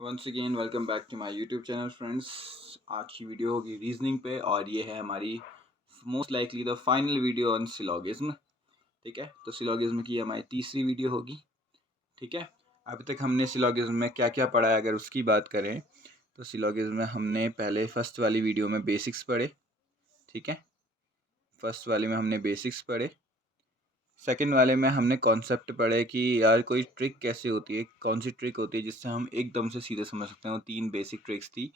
Once again welcome back to my YouTube channel friends. आज की video होगी reasoning पे और ये है हमारी most likely the final video on syllogism. ठीक है, तो सिलोगिज्म की हमारी तीसरी वीडियो होगी। ठीक है, अभी तक हमने सिलोगिज्म में क्या क्या पढ़ा है अगर उसकी बात करें तो सिलोगिज्म में हमने पहले फर्स्ट वाली वीडियो में बेसिक्स पढ़े। ठीक है, फर्स्ट वाले में हमने बेसिक्स पढ़े। सेकंड वाले में हमने कॉन्सेप्ट पढ़े कि यार कोई ट्रिक कैसे होती है, कौन सी ट्रिक होती है जिससे हम एकदम से सीधे समझ सकते हैं। वो 3 बेसिक ट्रिक्स थी।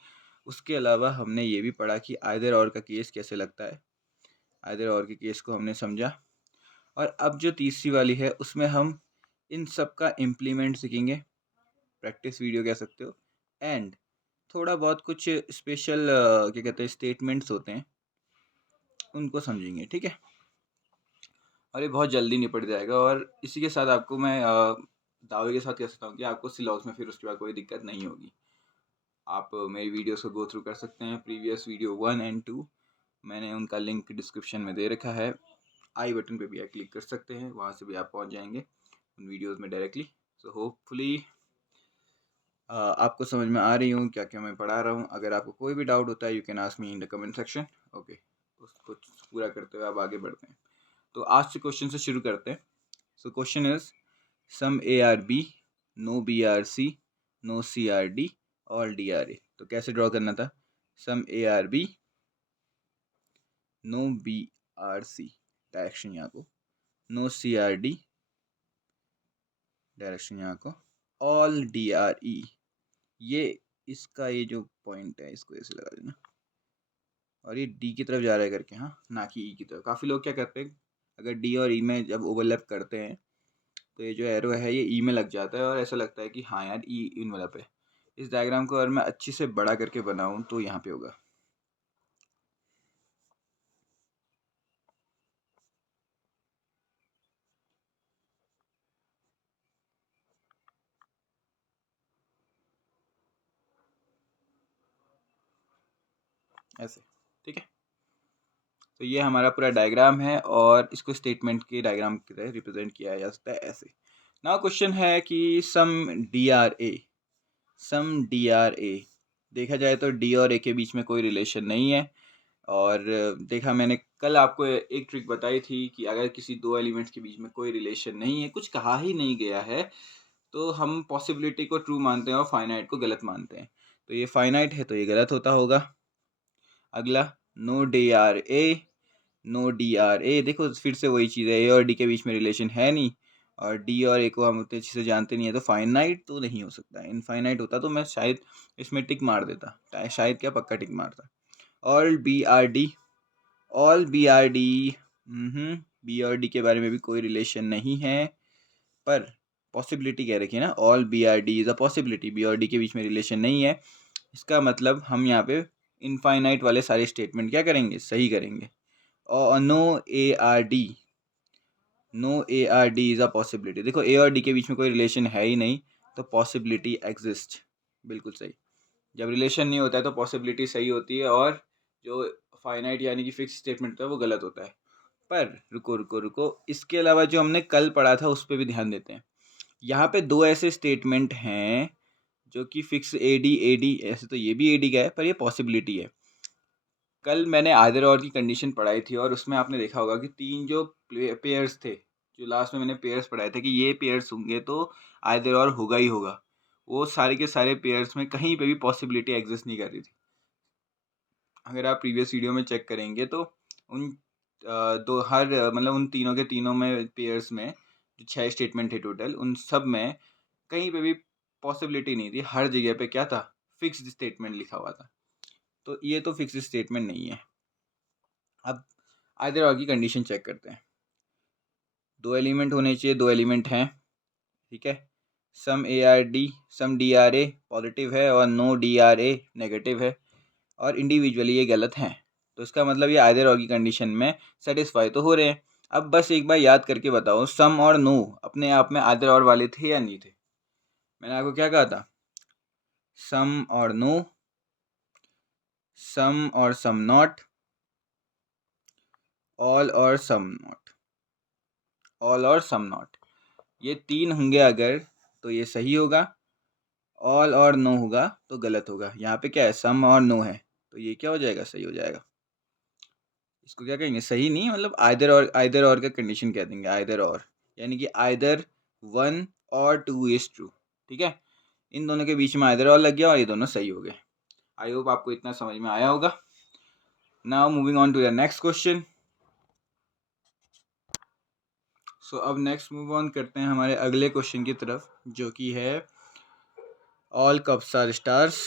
उसके अलावा हमने ये भी पढ़ा कि आइदर और का केस कैसे लगता है। आइदर और के केस को हमने समझा। और अब जो तीसरी वाली है उसमें हम इन सब का इम्प्लीमेंट सीखेंगे, प्रैक्टिस वीडियो कह सकते हो। एंड थोड़ा बहुत कुछ स्पेशल क्या कहते हैं स्टेटमेंट्स होते हैं, उनको समझेंगे। ठीक है, और ये बहुत जल्दी निपट जाएगा। और इसी के साथ आपको मैं दावे के साथ कह सकता हूँ कि आपको सिलेबस में फिर उसके बाद कोई दिक्कत नहीं होगी। आप मेरी वीडियोस को गो थ्रू कर सकते हैं। प्रीवियस वीडियो 1 एंड 2 मैंने उनका लिंक डिस्क्रिप्शन में दे रखा है। आई बटन पे भी आप क्लिक कर सकते हैं, वहाँ से भी आप पहुँच जाएंगे उन वीडियोस में डायरेक्टली। सो होपफुली आपको समझ में आ रही हूँ क्या क्या मैं पढ़ा रहा हूँ। अगर आपको कोई भी डाउट होता है you can ask me in the comment section. Okay, उसको पूरा करते हुए आप आगे बढ़ते हैं। तो आज से क्वेश्चन से शुरू करते हैं। So question is some ARB, no BRC, no CRD, all DRA। तो कैसे ड्रॉ करना था? Some ARB, no BRC, direction यहाँ को, नो CRD, डायरेक्शन यहाँ को, ऑल DRE। ये इसका ये जो पॉइंट है इसको ऐसे लगा देना और ये D की तरफ जा रहा है करके, हाँ, ना कि E की तरफ। काफ़ी लोग क्या करते हैं, अगर D और E में जब ओवरलैप करते हैं तो ये जो एरो है ये ई में लग जाता है और ऐसा लगता है कि हाँ यार ई इनवेलप है। इस डायग्राम को अगर मैं अच्छी से बड़ा करके बनाऊं तो यहाँ पे होगा। ऐसे, ठीक है। तो ये हमारा पूरा डायग्राम है और इसको स्टेटमेंट के डायग्राम की तरह रिप्रेजेंट किया जा सकता है ऐसे। नाउ क्वेश्चन है कि सम डी आर ए, देखा जाए तो डी और ए के बीच में कोई रिलेशन नहीं है। और देखा मैंने कल आपको एक ट्रिक बताई थी कि अगर किसी दो एलिमेंट्स के बीच में कोई रिलेशन नहीं है, कुछ कहा ही नहीं गया है, तो हम पॉसिबिलिटी को ट्रू मानते हैं और फाइनाइट को गलत मानते हैं। तो ये फाइनाइट है तो ये गलत होता होगा। अगला, no D are A, no D are ए। देखो फिर से वही चीज़ है, ए और डी के बीच में रिलेशन है नहीं और डी और ए को हम उतने अच्छे से जानते नहीं है, तो फाइनाइट तो नहीं हो सकता। इनफाइनाइट होता तो मैं शायद इसमें टिक मार देता, शायद क्या पक्का टिक मारता। All B are D, all B are D, B और डी के बारे में भी कोई रिलेशन नहीं है, पर पॉसिबिलिटी कह रखी है ना, all B are D is a possibility. B और डी के बीच में रिलेशन नहीं है, इसका मतलब हम यहाँ पे इनफाइनाइट वाले सारे स्टेटमेंट क्या करेंगे, सही करेंगे। और no A are D, no A are D is a possibility. देखो ए और डी के बीच में कोई रिलेशन है ही नहीं तो पॉसिबिलिटी एग्जिस्ट, बिल्कुल सही। जब रिलेशन नहीं होता है तो पॉसिबिलिटी सही होती है और जो फाइनाइट यानी कि फिक्स स्टेटमेंट होता है वो गलत होता है। पर रुको रुको रुको, इसके अलावा जो हमने कल पढ़ा था उस पर भी ध्यान देते हैं। यहाँ पे दो ऐसे स्टेटमेंट हैं जो कि फिक्स एडी ऐसे, तो ये भी एडी का है पर ये पॉसिबिलिटी है। कल मैंने आइदर और की कंडीशन पढ़ाई थी और उसमें आपने देखा होगा कि तीन जो पेयर्स थे, जो लास्ट में मैंने पेयर्स पढ़ाए थे कि ये पेयर्स होंगे तो आइदर और होगा ही होगा, वो सारे के सारे पेयर्स में कहीं पे भी पॉसिबिलिटी एग्जिस्ट नहीं कर रही थी। अगर आप प्रीवियस वीडियो में चेक करेंगे तो उन दो हर मतलब उन तीनों के तीनों में पेयर्स में जो 6 स्टेटमेंट थे टोटल, उन सब में कहीं पे भी पॉसिबिलिटी नहीं थी। हर जगह पे क्या था, फिक्स्ड स्टेटमेंट लिखा हुआ था। तो ये तो फिक्स्ड स्टेटमेंट नहीं है। अब आइदर और की कंडीशन चेक करते हैं। दो एलिमेंट होने चाहिए, दो एलिमेंट हैं, ठीक है। Some A are D, some D are A positive है और no D are A negative है और इंडिविजुअली ये गलत हैं। तो इसका मतलब ये आइदर और की कंडीशन में सेटिस्फाई तो हो रहे हैं। अब बस एक बार याद करके बताओ, सम और नो अपने आप में आइदर और वाले थे या नहीं थे? मैंने आपको क्या कहा था, सम और नो, सम और सम नॉट, ऑल और सम नॉट, ऑल और सम नॉट। ये तीन होंगे अगर तो ये सही होगा ऑल और नो होगा तो गलत होगा। यहाँ पे क्या है, सम और नो है, तो ये क्या हो जाएगा, सही हो जाएगा। इसको क्या कहेंगे, सही नहीं मतलब आइदर और का कंडीशन कह देंगे, आइदर और, यानी कि आइदर 1 और 2 इज ट्रू। ठीक है, इन दोनों के बीच में आइदर और लग गया और ये दोनों सही हो गए। आई होप आपको इतना समझ में आया होगा। Now moving on to the next question. So अब नेक्स्ट मूव ऑन करते हैं हमारे अगले क्वेश्चन की तरफ, जो कि है ऑल कप्स आर स्टार्स।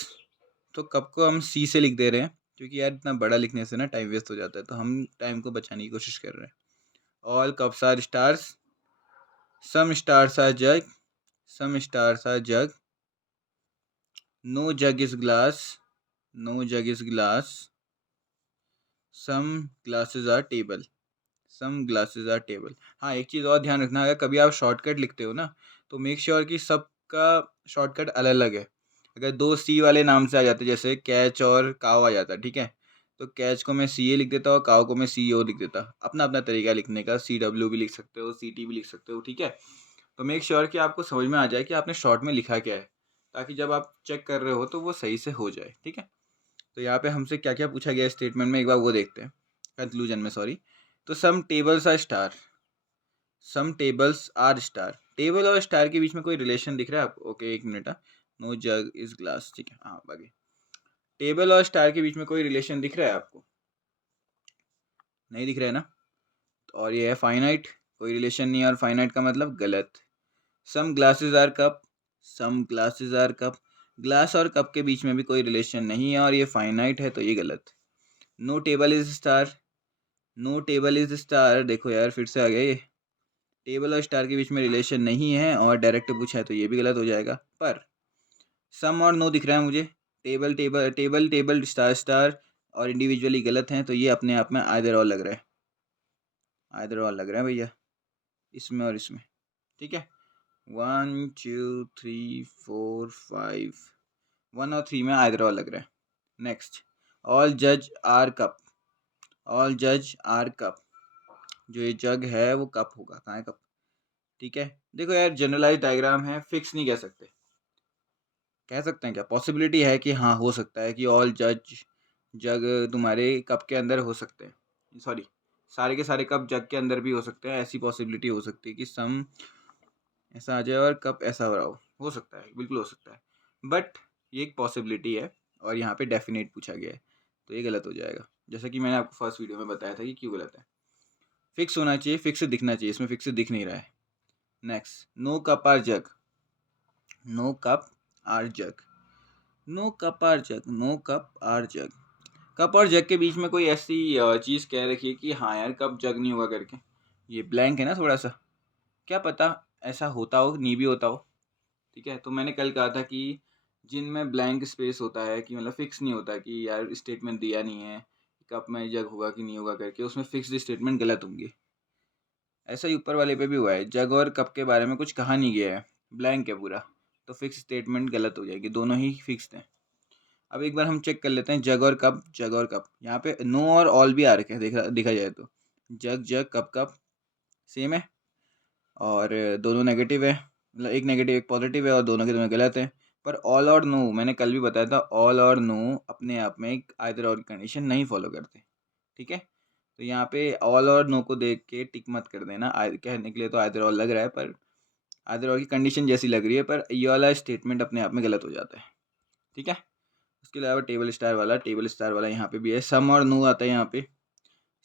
तो कप को हम सी से लिख दे रहे हैं, क्योंकि यार इतना बड़ा लिखने से ना टाइम वेस्ट हो जाता है, तो हम टाइम को बचाने की कोशिश कर रहे हैं। All cups are stars, some stars are jug, some stars are jug, no jug is glass, no jug is glass, some glasses are table, some glasses are table. हाँ, एक चीज़ और ध्यान रखना, अगर कभी आप शॉर्टकट लिखते हो ना, तो मेक श्योर कि सबका शॉर्टकट अलग अलग है। अगर 2 सी वाले नाम से आ जाते, जैसे कैच और काव आ जाता, ठीक है, तो कैच को मैं सी ए लिख देता और काव को मैं सी ओ लिख देता। अपना अपना तरीका लिखने का, सी डब्ल्यू भी लिख सकते हो, सी टी भी लिख सकते हो, ठीक है। तो मेक श्योर कि आपको समझ में आ जाए कि आपने शॉर्ट में लिखा क्या है, ताकि जब आप चेक कर रहे हो तो वो सही से हो जाए, ठीक है। तो यहाँ पे हमसे क्या क्या पूछा गया स्टेटमेंट में, एक बार वो देखते हैं, कंक्लूजन में, सॉरी। तो some tables are star, some tables are star, table और स्टार के बीच में कोई रिलेशन दिख रहा है आपको? ओके, एक minute. No jug is glass, ठीक है, हाँ बाकी टेबल और स्टार के बीच में कोई रिलेशन दिख रहा है आपको? नहीं दिख रहा है ना। और ये है फाइनाइट, कोई रिलेशन नहीं है, और फाइनाइट का मतलब गलत। Some glasses are cup, some glasses are cup, glass और कप के बीच में भी कोई रिलेशन नहीं है और ये फाइनाइट है, तो ये गलत। No table is star, no table is star, देखो यार फिर से आ गया ये, टेबल और स्टार के बीच में रिलेशन नहीं है और डायरेक्ट पूछा है, तो ये भी गलत हो जाएगा। पर सम और नो दिख रहा है मुझे, table table table table star star और इंडिविजुअली गलत हैं, तो ये अपने आप में आइदर और लग रहा है, आइदर और लग रहा है भैया, इसमें और इसमें, ठीक है। 1 2 3 4 5, 1 और 3 में आइदर और लग रहा है। नेक्स्ट, ऑल जज आर कप, ऑल जज आर कप, जो ये जग है वो कप होगा, कहाँ है कप, ठीक है। देखो यार, जनरलाइज डायग्राम है, फिक्स नहीं कह सकते। कह सकते हैं क्या, पॉसिबिलिटी है कि हाँ हो सकता है कि ऑल जज जग तुम्हारे कप के अंदर हो सकते हैं, सॉरी सारे के सारे कप जग के अंदर भी हो सकते हैं, ऐसी पॉसिबिलिटी हो सकती है कि सम ऐसा आ जाए और कप ऐसा हो रहा हो सकता है, बिल्कुल हो सकता है, बट ये एक पॉसिबिलिटी है और यहाँ पे डेफिनेट पूछा गया है, तो ये गलत हो जाएगा, जैसा कि मैंने आपको फर्स्ट वीडियो में बताया था कि क्यों गलत है। फिक्स होना चाहिए, फिक्स दिखना चाहिए, इसमें फिक्स दिख नहीं रहा है। Next, no cup are jug, no cup are jug, no cup are jug, no cup are jug, cup और जग के बीच में कोई ऐसी चीज़ कह रखी है कि हाँ यार कप जग नहीं होगा करके, ये ब्लैंक है ना थोड़ा सा, क्या पता ऐसा होता हो, नहीं भी होता हो, ठीक है। तो मैंने कल कहा था कि जिनमें ब्लैंक स्पेस होता है, कि मतलब फिक्स नहीं होता कि यार स्टेटमेंट दिया नहीं है कप में जग होगा कि नहीं होगा करके, उसमें फिक्स्ड स्टेटमेंट गलत होंगे। ऐसा ही ऊपर वाले पे भी हुआ है, जग और कप के बारे में कुछ कहा नहीं गया है, ब्लैंक है पूरा, तो फिक्स स्टेटमेंट गलत हो जाएगी, दोनों ही फिक्स्ड हैं। अब एक बार हम चेक कर लेते हैं जग और कप, जग और कप, यहाँ पे नो और ऑल भी आ रखे हैं, देखा जाए तो जग जग कप कप सेम है और दोनों नेगेटिव है, मतलब एक नेगेटिव एक पॉजिटिव है और दोनों के दोनों गलत है। पर ऑल और नो, मैंने कल भी बताया था, ऑल और नो अपने आप में एक आइदर और कंडीशन नहीं फॉलो करते, ठीक है। तो यहाँ पे ऑल और नो को देख के टिक मत कर देना, कहने के लिए तो आइदर और लग रहा है, पर आइदर और की कंडीशन जैसी लग रही है, पर ये वाला स्टेटमेंट अपने आप में गलत हो जाता है, ठीक है। उसके अलावा टेबल स्टार वाला यहाँ पे भी है, सम और नो आता है यहाँ पे,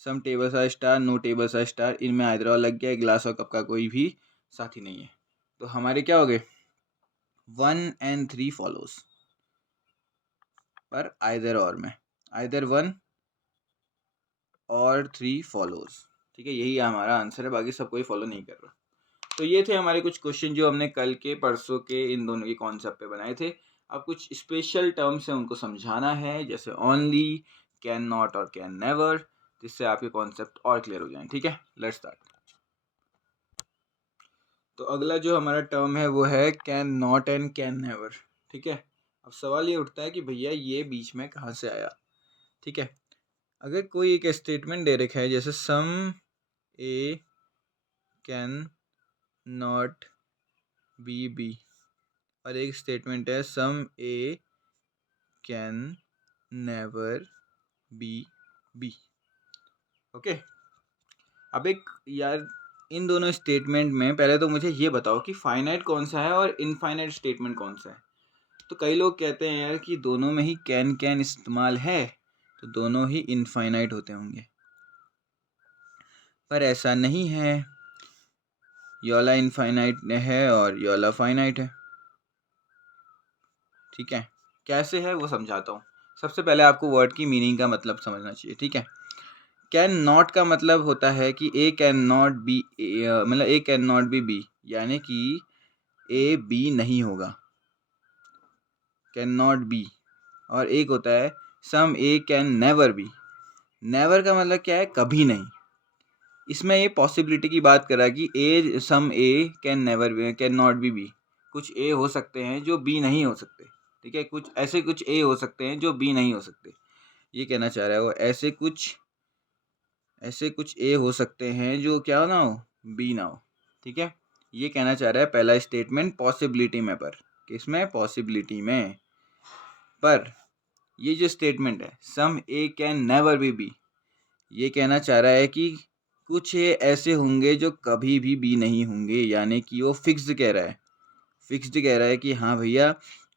some tables are star, no tables are star, इनमें आइदर और लग गया, ग्लास और कप का कोई भी साथी नहीं है, तो हमारे क्या हो गए, 1 and 3 फॉलोज, पर आइदर और में आइदर 1 और 3 फॉलोज, ठीक है, यही हमारा आंसर है, बाकी सब कोई फॉलो नहीं कर रहा। तो ये थे हमारे कुछ क्वेश्चन जो हमने कल के परसों के इन दोनों के कॉन्सेप्ट पे बनाए थे। अब कुछ स्पेशल टर्म्स हैं उनको समझाना है, जैसे ओनली, कैन नॉट और कैन नेवर, जिससे आपके कॉन्सेप्ट और क्लियर हो जाएं, ठीक है। Let's start. तो अगला जो हमारा टर्म है वो है can not and can never, ठीक है। अब सवाल ये उठता है कि भैया ये बीच में कहाँ से आया, ठीक है। अगर कोई एक स्टेटमेंट दे रखा है, जैसे some A can not be B, और एक स्टेटमेंट है some A can never be B. Okay, अब एक यार इन दोनों स्टेटमेंट में पहले तो मुझे ये बताओ कि फाइनाइट कौन सा है और इनफाइनाइट स्टेटमेंट कौन सा है। तो कई लोग कहते हैं यार कि दोनों में ही कैन इस्तेमाल है, तो दोनों ही इनफाइनाइट होते होंगे, पर ऐसा नहीं है। योला इनफाइनाइट है और योला फाइनाइट है। ठीक है, कैसे है वो समझाता हूँ। सबसे पहले आपको वर्ड की मीनिंग का मतलब समझना चाहिए। ठीक है, कैन नॉट का मतलब होता है कि ए कैन नॉट बी, मतलब ए कैन नॉट बी बी, यानी कि ए बी नहीं होगा, कैन नॉट बी। और एक होता है some A can never B. Never का मतलब क्या है, कभी नहीं। इसमें ये पॉसिबिलिटी की बात कर रहा है कि A some A can never can not be B. कुछ ए हो सकते हैं जो बी नहीं हो सकते। ठीक है, कुछ ऐसे कुछ ए हो सकते हैं जो बी नहीं हो सकते, ये कहना चाह रहा है वो। ऐसे कुछ ए हो सकते हैं जो क्या ना हो, बी ना हो। ठीक है, ये कहना चाह रहा है पहला स्टेटमेंट पॉसिबिलिटी में, पर किसमें, पॉसिबिलिटी में। पर ये जो स्टेटमेंट है some A can never be B, ये कहना चाह रहा है कि कुछ ए ऐसे होंगे जो कभी भी बी नहीं होंगे, यानी कि वो फिक्स्ड कह रहा है। फिक्स्ड कह रहा है कि हाँ भैया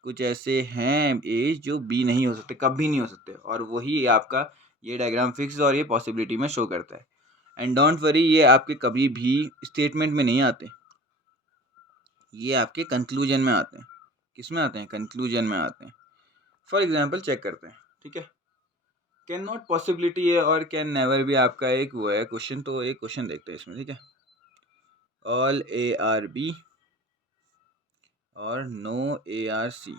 कुछ ऐसे हैं ए जो बी नहीं हो सकते, कभी नहीं हो सकते, और वही आपका ये डायग्राम फिक्स और ये पॉसिबिलिटी में शो करता है। एंड डोंट वरी, ये आपके कभी भी स्टेटमेंट में नहीं आते, ये आपके कंक्लूजन में आते हैं। किस में आते हैं, कंक्लूजन में आते हैं। फॉर एग्जाम्पल चेक करते हैं। ठीक है, कैन नॉट पॉसिबिलिटी है और कैन नेवर भी आपका एक वो है क्वेश्चन, तो एक क्वेश्चन देखते हैं इसमें। ठीक है, ऑल ए आर बी और no A are C.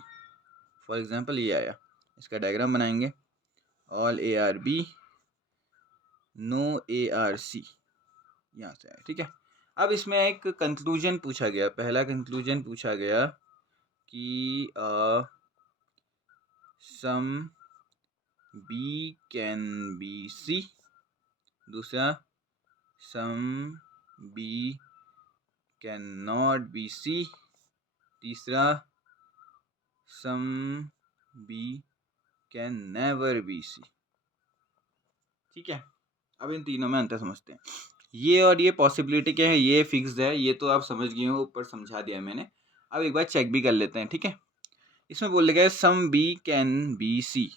For example ये आया, इसका डायग्राम बनाएंगे। All A are B, no A are C, यहाँ से आया। ठीक है, अब इसमें एक कंक्लूजन पूछा गया, पहला कंक्लूजन पूछा गया कि some B can be C. दूसरा some B can not be C. तीसरा some B can never be C. ठीक है, अब इन तीनों में अंतर समझते हैं। ये और ये पॉसिबिलिटी क्या है, ये फिक्स्ड है, ये तो आप समझ गए हो, ऊपर समझा दिया मैंने। अब एक बार चेक भी कर लेते हैं। ठीक है, इसमें बोल गया some B can be C.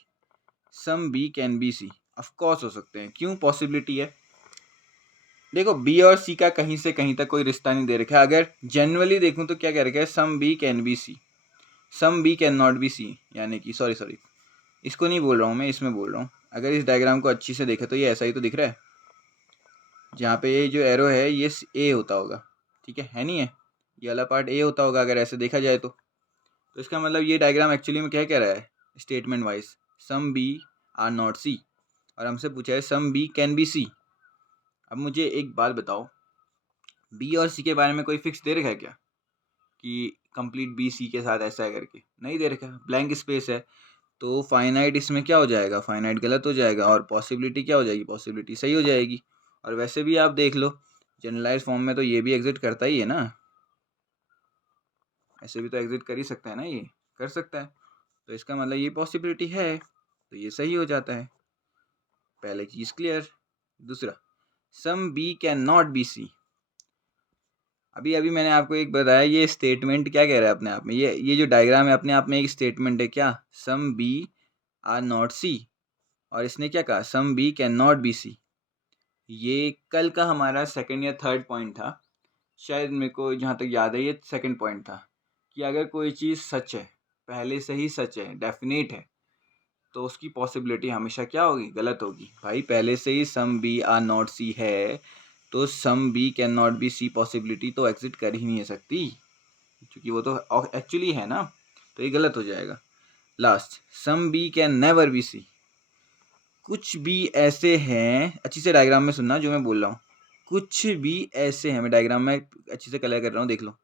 Some B can be C of course हो सकते हैं, क्यों, पॉसिबिलिटी है। देखो बी और सी का कहीं से कहीं तक कोई रिश्ता नहीं दे रखा है। अगर जनरली देखूं तो क्या कह रखा है, some B can be C, some B can not be C, यानी कि सॉरी इसको नहीं बोल रहा हूँ मैं, इसमें बोल रहा हूँ। अगर इस डायग्राम को अच्छी से देखे तो ये ऐसा ही तो दिख रहा है, जहाँ पे ये जो एरो है ये ए होता होगा। ठीक है नहीं है, ये वाला पार्ट ए होता होगा अगर ऐसे देखा जाए तो इसका मतलब ये डायग्राम एक्चुअली में क्या कह रहा है, statement wise some B are not C, और हमसे पूछा है some B can be C. अब मुझे एक बात बताओ, बी और सी के बारे में कोई फिक्स दे रखा है क्या कि कंप्लीट बी सी के साथ ऐसा है करके, नहीं दे रखा, ब्लैंक स्पेस है। तो फाइनाइट इसमें क्या हो जाएगा, फाइनाइट गलत हो जाएगा, और पॉसिबिलिटी क्या हो जाएगी, पॉसिबिलिटी सही हो जाएगी। और वैसे भी आप देख लो जनरलाइज फॉर्म में तो ये भी एग्जिट करता ही है ना, ऐसे भी तो एग्जिट कर ही सकता है ना, ये कर सकता है, तो इसका मतलब ये पॉसिबिलिटी है, तो ये सही हो जाता है। पहले चीज़ क्लियर। दूसरा some B can not be C. अभी अभी मैंने आपको एक बताया, ये स्टेटमेंट क्या कह रहा है अपने आप में, ये जो डायग्राम है अपने आप में एक स्टेटमेंट है क्या, some B are not C, और इसने क्या कहा, some B can not be C. ये कल का हमारा सेकंड या थर्ड पॉइंट था शायद, मेरे को जहाँ तक याद है ये सेकंड पॉइंट था, कि अगर कोई चीज़ सच है, पहले से ही सच है, डेफिनेट है, तो उसकी पॉसिबिलिटी हमेशा क्या होगी, गलत होगी। भाई पहले से ही some B are not C है, तो some B can not be C possibility तो एग्जिट कर ही नहीं सकती, क्योंकि वो तो एक्चुअली है ना, तो ये गलत हो जाएगा। Last some B can never be C. कुछ भी ऐसे हैं, अच्छी से डायग्राम में सुनना जो मैं बोल रहा हूँ, कुछ भी ऐसे हैं, मैं डायग्राम में अच्छी से कलर कर रहा हूँ, देख लो।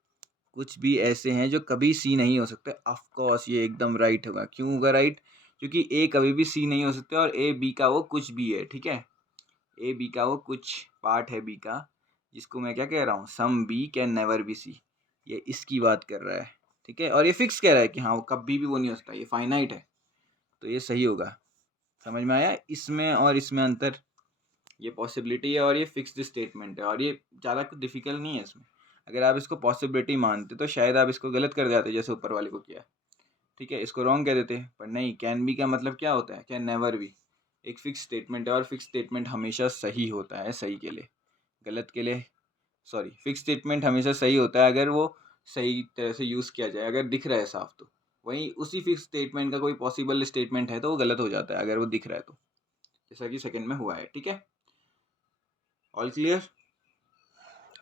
कुछ भी ऐसे हैं जो कभी सी नहीं हो सकते। ऑफ कोर्स ये एकदम राइट होगा, क्यों होगा राइट, क्योंकि ए कभी भी सी नहीं हो सकते, और ए बी का वो कुछ भी है। ठीक है, ए बी का वो कुछ पार्ट है बी का, जिसको मैं क्या कह रहा हूँ, some B can never be C, ये इसकी बात कर रहा है। ठीक है, और ये फिक्स कह रहा है कि हाँ वो कभी भी वो नहीं हो सकता, ये फाइनाइट है, तो ये सही होगा। समझ में आया इसमें और इसमें अंतर? ये पॉसिबिलिटी है और ये फिक्स्ड स्टेटमेंट है, और ये ज़्यादा कुछ डिफिकल्ट नहीं है इसमें। अगर आप इसको पॉसिबिलिटी मानते तो शायद आप इसको गलत कर जाते जैसे ऊपर वाले को किया, ठीक है, इसको रॉन्ग कह देते। पर नहीं, कैन बी का मतलब क्या होता है? Can never B. एक फिक्स स्टेटमेंट है और फिक्स स्टेटमेंट हमेशा सही होता है सही के लिए, गलत के लिए सॉरी, फिक्स स्टेटमेंट हमेशा सही होता है अगर वो सही तरह से यूज़ किया जाए, अगर दिख रहा है साफ तो। वहीं उसी फिक्स स्टेटमेंट का कोई पॉसिबल स्टेटमेंट है तो वो गलत हो जाता है अगर वो दिख रहा है तो, जैसा कि सेकंड में हुआ है। ठीक है, ऑल क्लियर?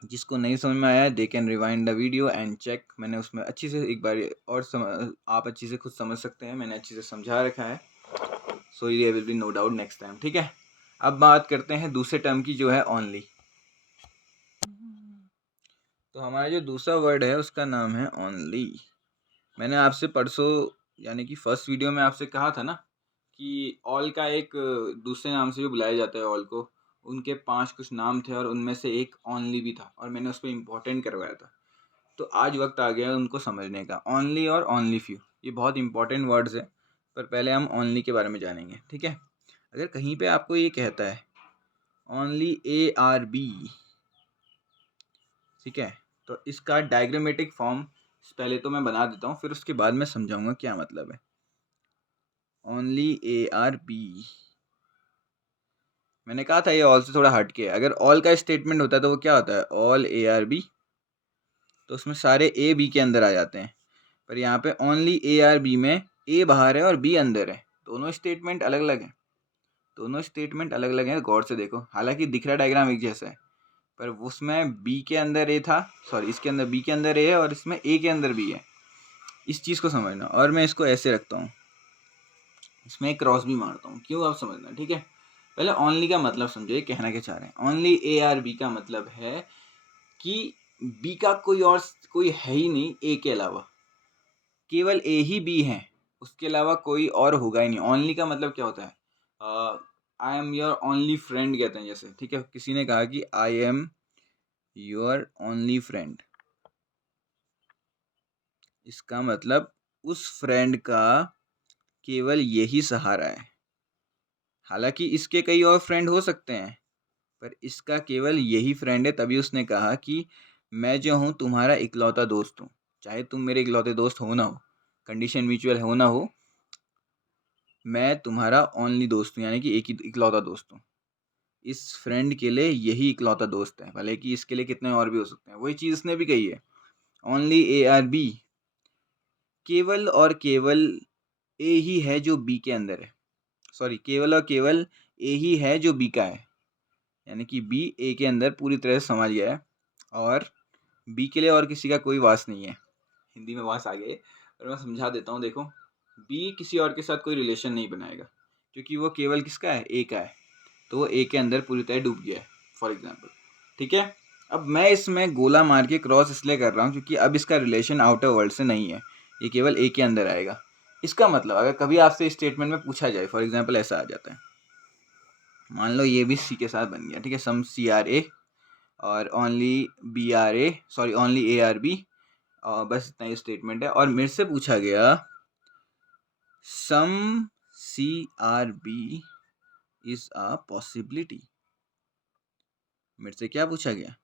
जिसको नहीं समझ में आया they can rewind the video and check. मैंने उसमें अच्छी से एक बार और आप अच्छी से खुद समझ सकते हैं, मैंने अच्छी से समझा रखा है। सो ये will be no doubt next time. ठीक है, अब बात करते हैं दूसरे टर्म की जो है ओनली। तो हमारा जो दूसरा वर्ड है उसका नाम है ओनली। मैंने आपसे परसों यानी कि फर्स्ट वीडियो में आपसे कहा था ना कि ऑल का एक दूसरे नाम से भी बुलाया जाता है ऑल को, उनके 5 कुछ नाम थे और उनमें से एक ओनली भी था, और मैंने उस पर इम्पोर्टेंट करवाया था। तो आज वक्त आ गया है उनको समझने का। ओनली और ओनली फ्यू ये बहुत इंपॉर्टेंट वर्ड्स है, पर पहले हम ओनली के बारे में जानेंगे। ठीक है, अगर कहीं पे आपको ये कहता है ओनली ARB, ठीक है, तो इसका डायग्रामेटिक फॉर्म पहले तो मैं बना देता हूँ, फिर उसके बाद मैं समझाऊंगा क्या मतलब है ओनली ARB। मैंने कहा था ये ऑल से थोड़ा हट के, अगर ऑल का स्टेटमेंट होता है तो वो क्या होता है ऑल ARB, तो उसमें सारे A B के अंदर आ जाते हैं। पर यहाँ पे ओनली ARB में A बाहर है और B अंदर है, दोनों स्टेटमेंट अलग अलग हैं। दोनों स्टेटमेंट अलग अलग हैं, गौर से देखो, हालांकि दिख रहा डायग्राम एक जैसा है, पर उसमें B के अंदर A था, सॉरी इसके अंदर B के अंदर A है और इसमें A के अंदर B है। इस चीज़ को समझना, और मैं इसको ऐसे रखता हूँ, इसमें एक क्रॉस भी मारता हूँ, क्यों आप समझना। ठीक है, पहले ओनली का मतलब समझो, ये कहना क्या चाह रहे हैं। ओनली ARB का मतलब है कि B का कोई है ही नहीं A के अलावा, केवल A ही B है, उसके अलावा कोई और होगा ही नहीं। ओनली का मतलब क्या होता है? I am your only friend कहते हैं जैसे, ठीक है, किसी ने कहा कि I am your only friend, इसका मतलब उस फ्रेंड का केवल यही सहारा है। हालांकि इसके कई और फ्रेंड हो सकते हैं, पर इसका केवल यही फ्रेंड है, तभी उसने कहा कि मैं जो हूँ तुम्हारा इकलौता दोस्त हूँ, चाहे तुम मेरे इकलौते दोस्त हो ना हो, कंडीशन म्यूचुअल हो ना हो, मैं तुम्हारा ओनली दोस्त हूँ, यानी कि एक ही इकलौता दोस्त हूँ। इस फ्रेंड के लिए यही इकलौता दोस्त है, भले कि इसके लिए कितने और भी हो सकते हैं। वही चीज़ इसने भी कही है, ओनली ARB, केवल और केवल A ही है जो B के अंदर है, सॉरी केवल और केवल A ही है जो B का है, यानी कि B A के अंदर पूरी तरह से समा गया है, और B के लिए और किसी का कोई वास नहीं है। हिंदी में वास आ गए, और मैं समझा देता हूँ। देखो, B किसी और के साथ कोई रिलेशन नहीं बनाएगा, क्योंकि वो केवल किसका है A का है, तो वो A के अंदर पूरी तरह डूब गया है, फॉर एग्जाम्पल। ठीक है, अब मैं इसमें गोला मार के क्रॉस इसलिए कर रहा हूँ क्योंकि अब इसका रिलेशन आउटर वर्ल्ड से नहीं है, ये केवल A के अंदर आएगा। इसका मतलब अगर कभी आपसे स्टेटमेंट में पूछा जाए, फॉर एग्जाम्पल ऐसा आ जाता है, मान लो ये भी C के साथ बन गया, ठीक है, सम CRA और only BRA, sorry only ARB, और बस इतना ही स्टेटमेंट है। और मेरे से पूछा गया सम CRB इज अ पॉसिबिलिटी, मेरे से क्या पूछा गया,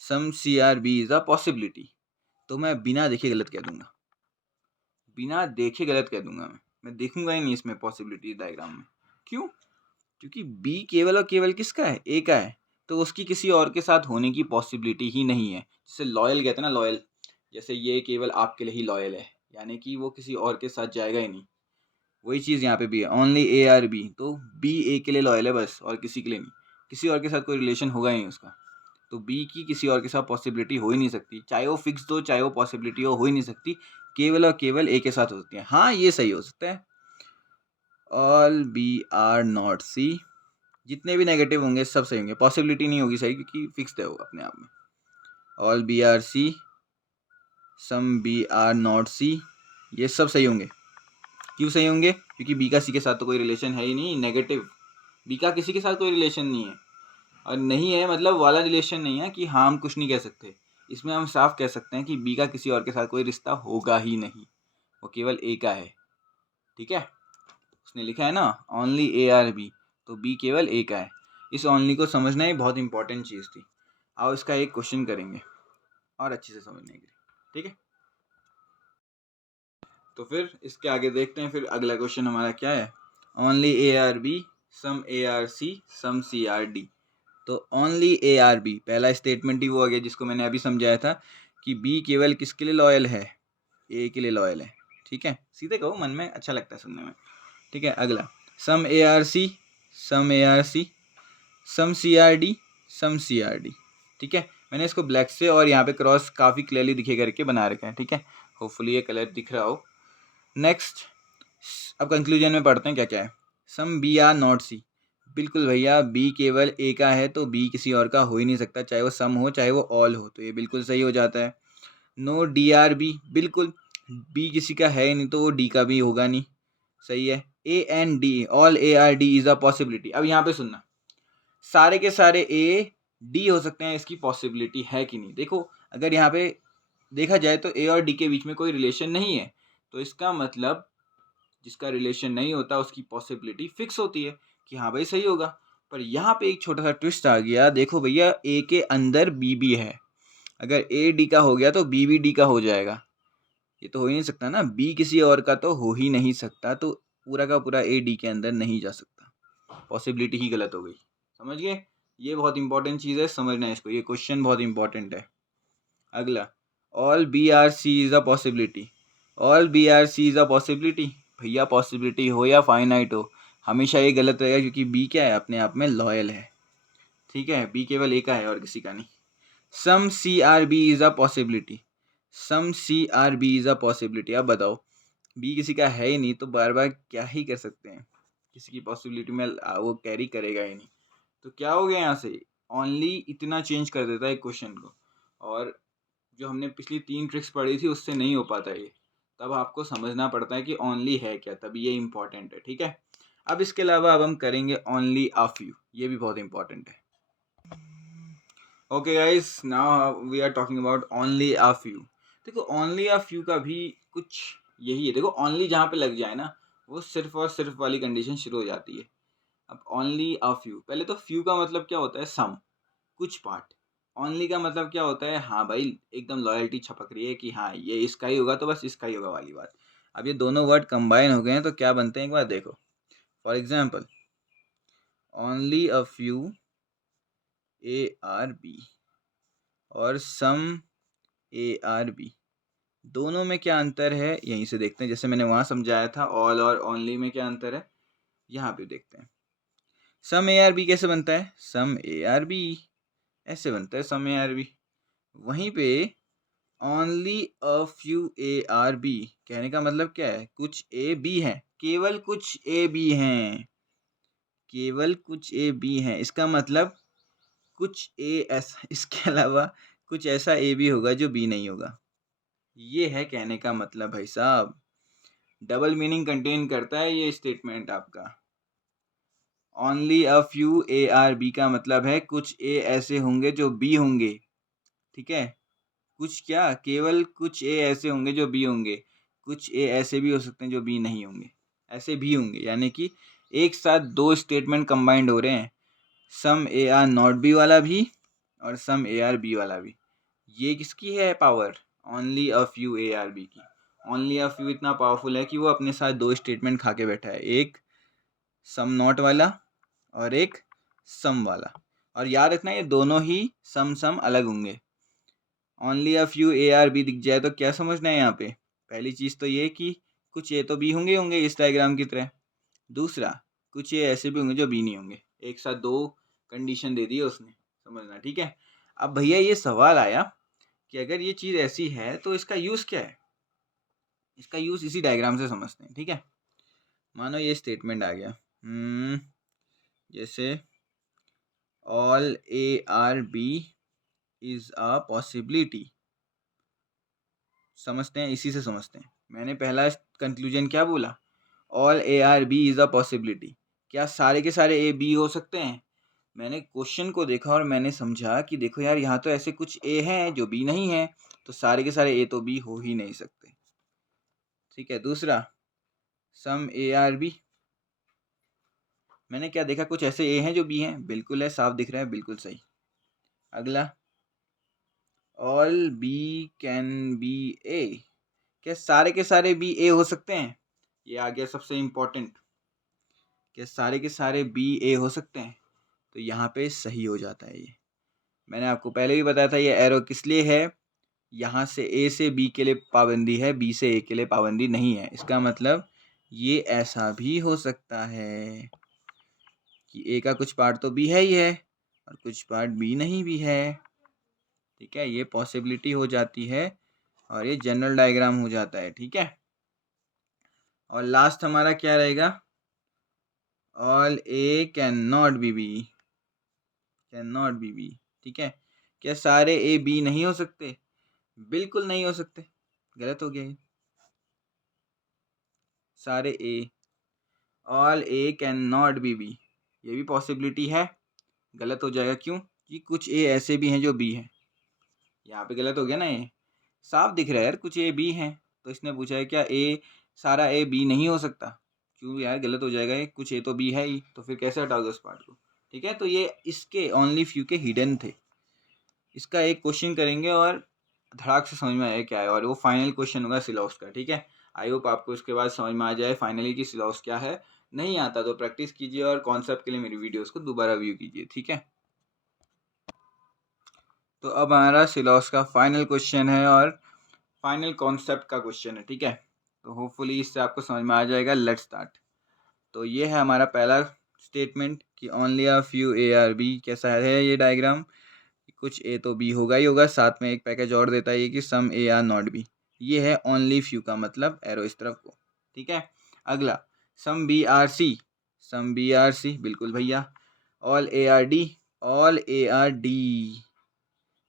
सम CRB इज अ पॉसिबिलिटी, तो मैं बिना देखे गलत कह दूंगा, बिना देखे गलत कह दूंगा, मैं देखूंगा ही नहीं इसमें पॉसिबिलिटी डायग्राम में। क्यों? क्योंकि B केवल और केवल किसका है A का है, तो उसकी किसी और के साथ होने की पॉसिबिलिटी ही नहीं है। जैसे लॉयल कहते हैं ना, लॉयल, जैसे ये केवल आपके लिए ही लॉयल है, यानी कि वो किसी और के साथ जाएगा ही नहीं। वही चीज़ यहाँ पे भी है, ओनली ARB, तो B A के लिए लॉयल है बस, और किसी के लिए नहीं, किसी और के साथ कोई रिलेशन होगा ही नहीं उसका, तो B की किसी और के साथ पॉसिबिलिटी हो ही नहीं सकती, चाहे वो फिक्स हो चाहे वो पॉसिबिलिटी हो ही नहीं सकती, केवल और केवल A के साथ हो सकती है। हाँ ये सही हो सकता है, all B are not C, जितने भी नेगेटिव होंगे सब सही होंगे, पॉसिबिलिटी नहीं होगी सही क्योंकि फिक्स्ड है वो अपने आप में। All B are C, some B are not C, ये सब सही होंगे। क्यों सही होंगे? क्योंकि B का C के साथ तो कोई रिलेशन है ही नहीं, नेगेटिव, B का किसी के साथ कोई रिलेशन नहीं है, और नहीं है मतलब वाला रिलेशन नहीं है कि हाँ हम कुछ नहीं कह सकते, इसमें हम साफ कह सकते हैं कि बी का किसी और के साथ कोई रिश्ता होगा ही नहीं, वो केवल ए का है। ठीक है, उसने लिखा है ना ओनली ए आर बी, तो बी केवल ए का है। इस ओनली को समझना ही बहुत इंपॉर्टेंट चीज़ थी। आओ इसका एक क्वेश्चन करेंगे और अच्छे से समझने के लिए। ठीक है, तो फिर इसके आगे देखते हैं। फिर अगला क्वेश्चन हमारा क्या है, only A are B some A are C some C are D. तो ओनली ए आर बी, पहला स्टेटमेंट ही वो आ गया जिसको मैंने अभी समझाया था कि बी केवल किसके लिए लॉयल है, ए के लिए लॉयल है। ठीक है, सीधे कहो, मन में अच्छा लगता है सुनने में। ठीक है, अगला some A are C some A are C some C are D some C are D. ठीक है, मैंने इसको ब्लैक से और यहाँ पे क्रॉस काफ़ी क्लियरली दिखे करके बना रखा है। ठीक है, होपफुली ये कलर दिख रहा हो। नेक्स्ट, अब कंक्लूजन में पढ़ते हैं क्या क्या है। सम बी आर नॉट सी, बिल्कुल भैया, बी केवल ए का है तो बी किसी और का हो ही नहीं सकता, चाहे वो सम हो चाहे वो ऑल हो, तो ये बिल्कुल सही हो जाता है। नो डी आर बी, बिल्कुल बी किसी का है ही नहीं तो वो डी का भी होगा नहीं, सही है। A and D, all A are D is a possibility. अब यहाँ पे सुनना, सारे के सारे ए डी हो सकते हैं, इसकी पॉसिबिलिटी है कि नहीं। देखो, अगर यहाँ पे देखा जाए तो ए और डी के बीच में कोई रिलेशन नहीं है, तो इसका मतलब जिसका रिलेशन नहीं होता उसकी पॉसिबिलिटी फिक्स होती है कि हाँ भाई सही होगा। पर यहाँ पे एक छोटा सा ट्विस्ट आ गया। देखो भैया, ए के अंदर बी भी है, अगर ए डी का हो गया तो बी भी डी का हो जाएगा। ये तो हो ही नहीं सकता ना, बी किसी और का तो हो ही नहीं सकता, तो पूरा का पूरा ए डी के अंदर नहीं जा सकता, पॉसिबिलिटी ही गलत हो गई। समझ गए, ये बहुत इंपॉर्टेंट चीज़ है, समझना है इसको, ये क्वेश्चन बहुत इंपॉर्टेंट है। अगला, all B are C is a possibility, all B are C is a possibility. भैया पॉसिबिलिटी हो या फाइनाइट हो, हमेशा ये गलत रहेगा, क्योंकि बी क्या है, अपने आप में लॉयल है। ठीक है, बी केवल ए का है और किसी का नहीं। Some C are B is a possibility, some C are B is a possibility. अब बताओ, बी किसी का है ही नहीं तो बार बार क्या ही कर सकते हैं, किसी की पॉसिबिलिटी में वो कैरी करेगा ही नहीं। तो क्या हो गया यहाँ से, ओनली इतना चेंज कर देता है क्वेश्चन को, और जो हमने पिछली 3 ट्रिक्स पढ़ी थी उससे नहीं हो पाता ये। तब आपको समझना पड़ता है कि ओनली है क्या, तभी ये इंपॉर्टेंट है। ठीक है, अब इसके अलावा अब हम करेंगे ओनली अ फ्यू, ये भी बहुत इंपॉर्टेंट है। Okay guys, now we are talking about only a few. देखो, ओनली अ फ्यू का भी कुछ यही है। देखो, ओनली जहाँ पे लग जाए ना, वो सिर्फ और सिर्फ वाली कंडीशन शुरू हो जाती है। अब ओनली अ फ्यू, पहले तो फ्यू का मतलब क्या होता है, सम, कुछ पार्ट। ओनली का मतलब क्या होता है, हाँ भाई एकदम लॉयल्टी छपक रही है कि हाँ ये इसका ही होगा तो बस इसका ही होगा वाली बात। अब ये दोनों वर्ड कंबाइन हो गए हैं तो क्या बनते हैं, एक बार देखो। For example, only a few A are B और सम ए आर बी, दोनों में क्या अंतर है यहीं से देखते हैं। जैसे मैंने वहाँ समझाया था ऑल और ओनली में क्या अंतर है, यहाँ पे देखते हैं। सम ए आर बी कैसे बनता है, सम ए आर बी ऐसे बनता है, सम ए आर बी। वहीं पे only a few A are B कहने का मतलब क्या है, कुछ ए बी हैं, केवल कुछ ए बी हैं, केवल कुछ ए बी हैं। इसका मतलब कुछ ए ऐसा इसके अलावा कुछ ऐसा ए भी होगा जो बी नहीं होगा। ये है कहने का मतलब भाई साहब, डबल मीनिंग कंटेन करता है ये स्टेटमेंट आपका। Only a few A are B का मतलब है कुछ ए ऐसे होंगे जो बी होंगे। ठीक है, कुछ क्या, केवल कुछ ए ऐसे होंगे जो बी होंगे, कुछ ए ऐसे भी हो सकते हैं जो बी नहीं होंगे, ऐसे भी होंगे। यानी कि एक साथ दो स्टेटमेंट कंबाइंड हो रहे हैं, सम ए आर नॉट बी वाला भी और सम ए आर बी वाला भी। ये किसकी है power, only a few A are B की। ओनली अ फ्यू इतना पावरफुल है कि वो अपने साथ दो स्टेटमेंट खा के बैठा है, एक सम नॉट वाला और एक सम वाला। और याद रखना ये दोनों ही सम सम अलग होंगे। Only a few A are B दिख जाए तो क्या समझना है यहाँ पे, पहली चीज़ तो ये कि कुछ ए तो बी होंगे होंगे इस डायग्राम की तरह, दूसरा कुछ ए ऐसे भी होंगे जो बी नहीं होंगे। एक साथ दो कंडीशन दे दी है उसने, समझना। ठीक है, अब भैया ये सवाल आया कि अगर ये चीज़ ऐसी है तो इसका यूज़ क्या है। इसका यूज़ इसी डायग्राम से समझते हैं। ठीक है, मानो ये स्टेटमेंट आ गया, जैसे all A are B is a possibility. समझते हैं, इसी से समझते हैं। मैंने पहला कंक्लूजन क्या बोला, all A are B is a possibility. क्या सारे के सारे ए बी हो सकते हैं, मैंने क्वेश्चन को देखा और मैंने समझा कि देखो यार, यहाँ तो ऐसे कुछ ए हैं जो बी नहीं है, तो सारे के सारे ए तो बी हो ही नहीं सकते। ठीक है, दूसरा सम ए आर बी, मैंने क्या देखा, कुछ ऐसे ए हैं जो बी हैं, बिल्कुल है, साफ दिख रहा है, बिल्कुल सही। अगला, ऑल बी कैन बी ए, क्या सारे के सारे बी ए हो सकते हैं? ये आ गया सबसे इम्पोर्टेंट, क्या सारे के सारे बी ए हो सकते हैं? तो यहाँ पे सही हो जाता है ये। मैंने आपको पहले भी बताया था ये एरो किस लिए है, यहाँ से ए से बी के लिए पाबंदी है, बी से ए के लिए पाबंदी नहीं है। इसका मतलब ये ऐसा भी हो सकता है कि ए का कुछ पार्ट तो बी है ही है और कुछ पार्ट बी नहीं भी है। ठीक है, ये पॉसिबिलिटी हो जाती है और ये जनरल डायग्राम हो जाता है। ठीक है, और लास्ट हमारा क्या रहेगा, all A can not be B, can not be B. ठीक है, क्या सारे ए बी नहीं हो सकते? बिल्कुल नहीं हो सकते, गलत हो गया ये। सारे A, all A can not be B, ये भी पॉसिबिलिटी है, गलत हो जाएगा। क्यों? कि कुछ ए ऐसे भी हैं जो बी हैं, यहाँ पे गलत हो गया ना, ये साफ दिख रहा है यार, कुछ ए बी हैं। तो इसने पूछा है क्या ए, सारा ए बी नहीं हो सकता? क्यों यार, गलत हो जाएगा ये, कुछ ए तो बी है ही, तो फिर कैसे हटाओगे उस पार्ट को? ठीक है, तो ये इसके ओनली फ्यू के हिडन थे। इसका एक क्वेश्चन करेंगे और धड़ाक से समझ में आएगा क्या है, और वो फाइनल क्वेश्चन होगा सिलॉस का। ठीक है, आई होप आपको इसके बाद समझ में आ जाए फाइनली कि सिलॉस क्या है। नहीं आता तो प्रैक्टिस कीजिए और कॉन्सेप्ट के लिए मेरी वीडियोस को दोबारा व्यू कीजिए। ठीक है, तो अब हमारा सिलॉस का फाइनल क्वेश्चन है और फाइनल कॉन्सेप्ट का क्वेश्चन है। ठीक है, तो होपफुली इससे आपको समझ में आ जाएगा। Let's start. तो ये है हमारा पहला स्टेटमेंट कि only a few A are B. कैसा है ये डायग्राम, कुछ ए तो बी होगा ही होगा, साथ में एक पैकेज और देता है ये कि सम ए आर नॉट बी। ये है ओनली फ्यू का मतलब, एरो इस तरफ को। ठीक है, अगला some B are C, some B are C, बिल्कुल भैया। All A are D, all A are D.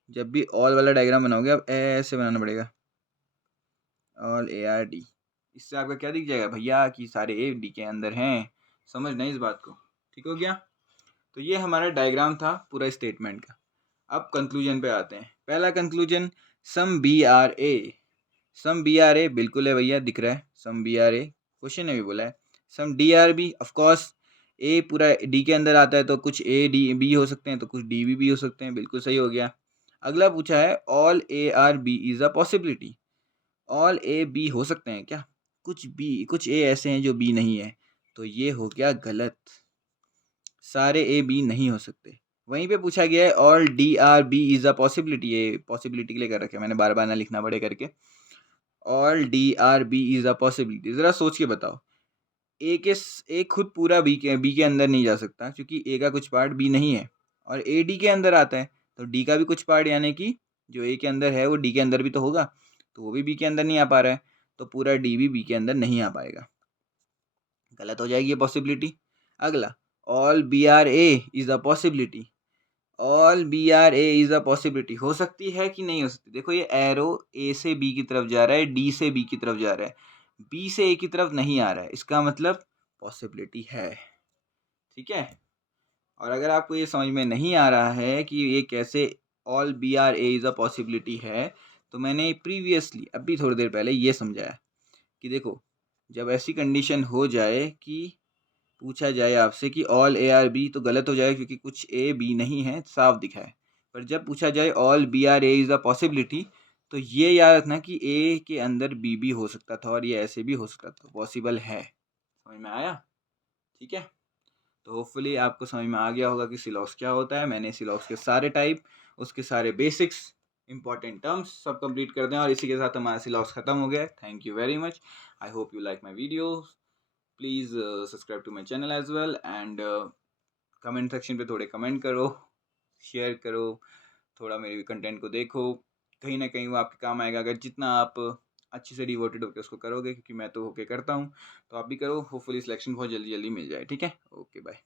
जब भी ऑल वाला डायग्राम बनाओगे अब ऐसे बनाना पड़ेगा, ऑल ए आर डी। इससे आपका क्या दिख जाएगा भैया कि सारे ए डी के अंदर हैं। समझ नहीं इस बात को, ठीक हो गया? तो ये हमारा डायग्राम था पूरा स्टेटमेंट का। अब कंक्लूजन पे आते हैं। पहला conclusion, some B are A, some B are A बिल्कुल है भैया, दिख रहा है some B are A, question ने भी बोला है। Some D are B, of course A पूरा डी के अंदर आता है तो कुछ ए डी बी हो सकते हैं, तो कुछ डी भी हो सकते हैं, बिल्कुल सही हो गया। अगला पूछा है all A are B is a possibility, all A B हो सकते हैं क्या? कुछ ए ऐसे हैं जो बी नहीं है, तो ये हो गया गलत, सारे ए बी नहीं हो सकते। वहीं पे पूछा गया है all D are B is a possibility, ये पॉसिबिलिटी के लिए कर रखे मैंने, बार बार ना लिखना पड़े करके। All D are B is a possibility, ज़रा सोच के बताओ, ए खुद पूरा बी के अंदर नहीं जा सकता क्योंकि ए का कुछ पार्ट बी नहीं है, और ए डी के अंदर आता है तो डी का भी कुछ पार्ट, यानी कि जो ए के अंदर है वो डी के अंदर भी तो होगा, तो वो भी बी के अंदर नहीं आ पा रहा है, तो पूरा डी भी बी के अंदर नहीं आ पाएगा, गलत हो जाएगी ये पॉसिबिलिटी। अगला, all B are A is a possibility, all B are A is a possibility हो सकती है कि नहीं हो सकती? देखो ये एरो ए से बी की तरफ जा रहा है, डी से बी की तरफ जा रहा है, बी से ए की तरफ नहीं आ रहा है, इसका मतलब पॉसिबिलिटी है। ठीक है, और अगर आपको ये समझ में नहीं आ रहा है कि ये कैसे all B are A is a possibility है, तो मैंने प्रीवियसली अभी थोड़ी देर पहले ये समझाया कि देखो, जब ऐसी कंडीशन हो जाए कि पूछा जाए आपसे कि ऑल ए आर बी, तो गलत हो जाएगा क्योंकि कुछ ए बी नहीं है, साफ दिखा है। पर जब पूछा जाए all B are A is a possibility, तो ये याद रखना कि ए के अंदर बी भी हो सकता था और ये ऐसे भी हो सकता था, पॉसिबल है। समझ में आया? ठीक है, तो होपफुली आपको समझ में आ गया होगा कि सिलॉक्स क्या होता है। मैंने सिलॉक्स के सारे टाइप, उसके सारे बेसिक्स, इंपॉर्टेंट टर्म्स सब कंप्लीट कर दें और इसी के साथ हमारा सिलॉक्स खत्म हो गया। Thank you very much. I hope you like my video. Please subscribe to my channel as well, and comment section पे थोड़े कमेंट करो, शेयर करो, थोड़ा मेरे कंटेंट को देखो, कहीं ना कहीं वो आपके काम आएगा अगर जितना आप अच्छे से डिवोटेड होकर उसको करोगे, क्योंकि मैं तो होके करता हूँ, तो आप भी करो। होपफुली सिलेक्शन बहुत जल्दी जल्दी मिल जाए। ठीक है, ओके बाय।